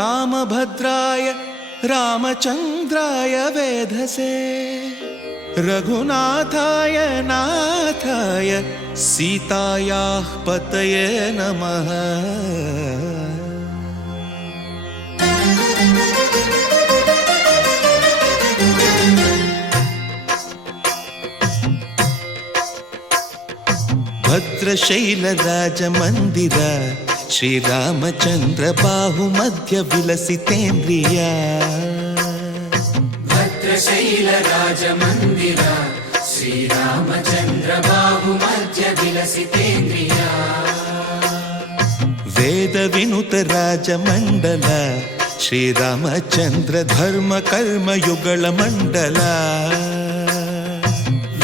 रामभद्राय रामचन्द्राय वेधसे रघुनाथाय नाथाय सीतायाः पतये नमः। भद्रशैलराजमन्दिर श्रीरामचन्द्र बाहुमध्य विलसितेन्द्रिया। भद्रशैलराजमन्दिर श्रीरामचन्द्र बाहुमध्य विलसितेन्द्रिया। वेदविनुत राजमण्डल श्रीरामचन्द्र धर्म कर्म युगल मण्डल।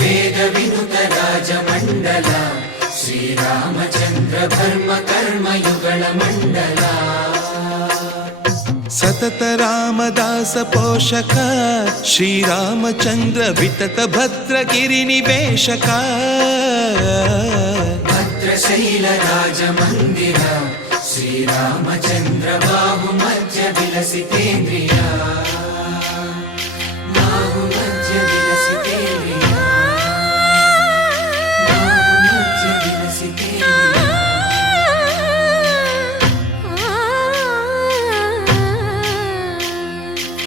वेदविनुत राजमण्डल श्रीरामचन्द्र धर्म कर्म युगल मण्डल। सतत रामदास पोषक श्रीरामचन्द्र वितत भद्रगिरिनिवेशक। भद्रशैलराजमन्दिर श्रीरामचन्द्र बाहुमध्य विलसितेन्द्रिया।